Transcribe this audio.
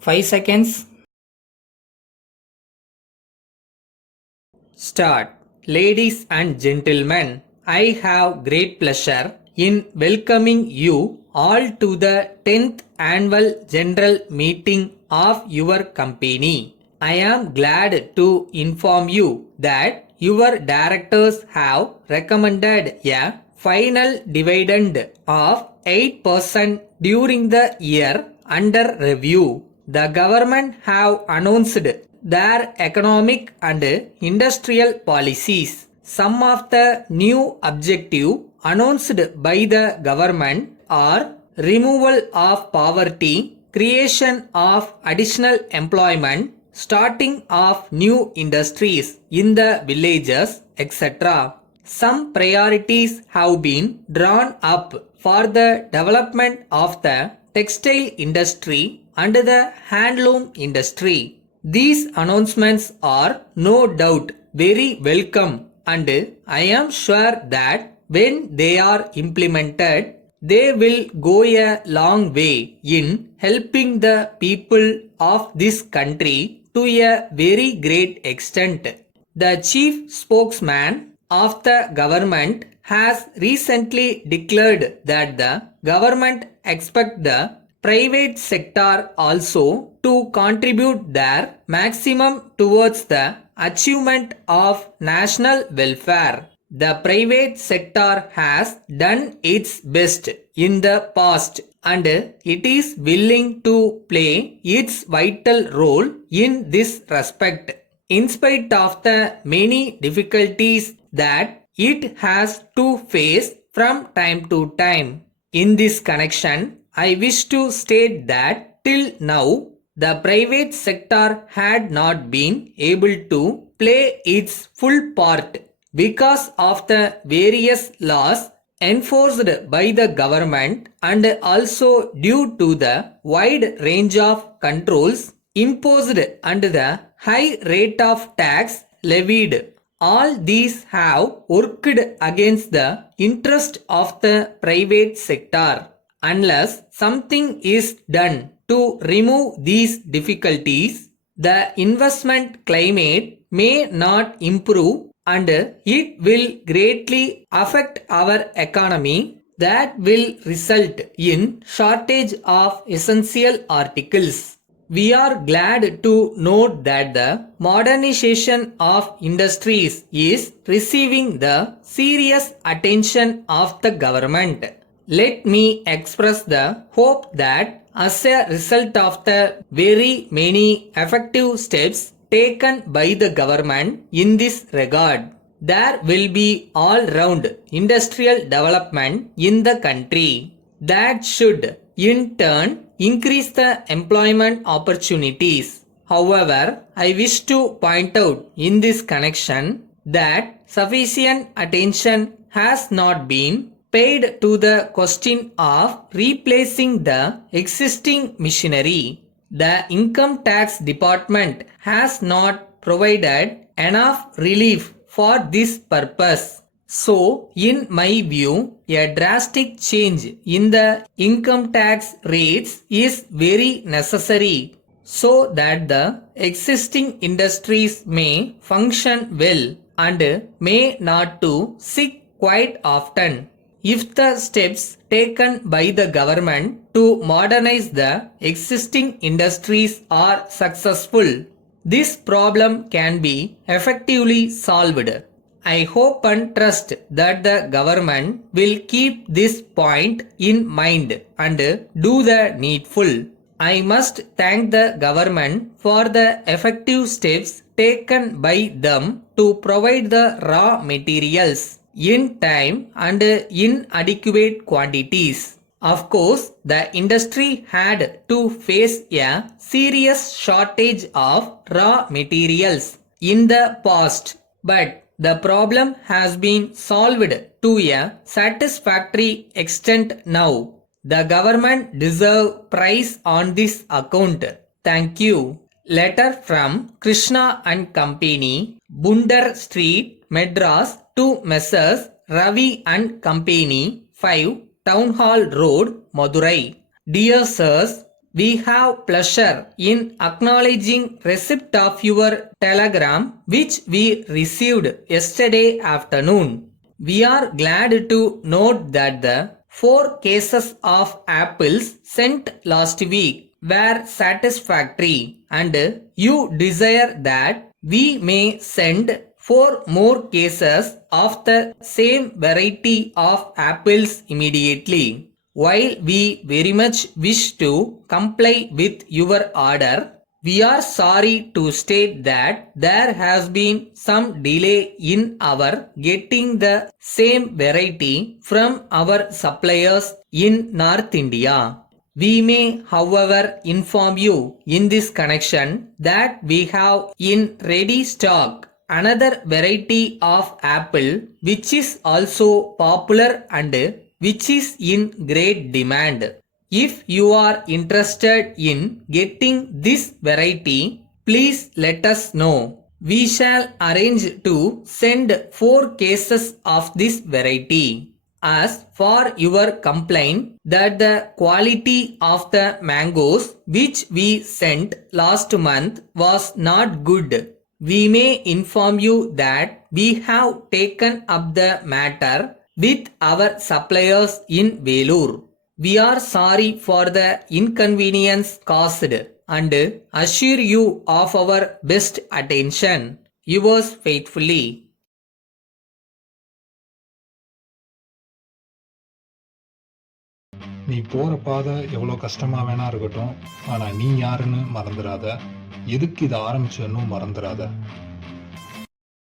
5 seconds. Start. Ladies and gentlemen, I have great pleasure in welcoming you all to the 10th annual general meeting of your company. I am glad to inform you that your directors have recommended a final dividend of 8% during the year under review. The government have announced their economic and industrial policies. Some of the new objectives announced by the government are removal of poverty, creation of additional employment, starting of new industries in the villages, etc. Some priorities have been drawn up for the development of the textile industry and the handloom industry. These announcements are no doubt very welcome, and I am sure that when they are implemented, they will go a long way in helping the people of this country to a very great extent. The chief spokesman of the government has recently declared that the government expects the private sector also to contribute their maximum towards the achievement of national welfare. The private sector has done its best in the past and it is willing to play its vital role in this respect. In spite of the many difficulties that it has to face from time to time. In this connection, I wish to state that till now, the private sector had not been able to play its full part because of the various laws enforced by the government and also due to the wide range of controls imposed and the high rate of tax levied. All these have worked against the interest of the private sector. Unless something is done to remove these difficulties, the investment climate may not improve and it will greatly affect our economy. That will result in shortage of essential articles. We are glad to note that the modernization of industries is receiving the serious attention of the government. Let me express the hope that as a result of the very many effective steps taken by the government in this regard, there will be all-round industrial development in the country. That should, in turn, increase the employment opportunities. However, I wish to point out in this connection that sufficient attention has not been paid to the question of replacing the existing machinery. The income tax department has not provided enough relief for this purpose. So, in my view, a drastic change in the income tax rates is very necessary so that the existing industries may function well and may not to sick quite often. If the steps taken by the government to modernize the existing industries are successful, this problem can be effectively solved. I hope and trust that the government will keep this point in mind and do the needful. I must thank the government for the effective steps taken by them to provide the raw materials in time and in adequate quantities. Of course, the industry had to face a serious shortage of raw materials in the past, but the problem has been solved to a satisfactory extent now. The government deserves praise on this account. Thank you. Letter from Krishna and Company, Bundar Street, Madras to Messrs. Ravi and Company, 5 Town Hall Road, Madurai. Dear Sirs, We have pleasure in acknowledging receipt of your telegram which we received yesterday afternoon. We are glad to note that the 4 cases of apples sent last week were satisfactory and you desire that we may send 4 more cases of the same variety of apples immediately. While we very much wish to comply with your order, we are sorry to state that there has been some delay in our getting the same variety from our suppliers in North India. We may, however, inform you in this connection that we have in ready stock another variety of apple which is also popular and which is in great demand. If you are interested in getting this variety, please let us know. We shall arrange to send 4 cases of this variety. As for your complaint that the quality of the mangoes which we sent last month was not good, we may inform you that we have taken up the matter with our suppliers in Velur. We are sorry for the inconvenience caused and assure you of our best attention. Yours faithfully. நீ போற பாதை எவ்வளோ கஷ்டமா வேணா இருக்கட்டும், ஆனா நீ யாருன்னு மறந்துடாத. எதுக்கு இதை ஆரம்பிச்சேன்னு மறந்துடாத.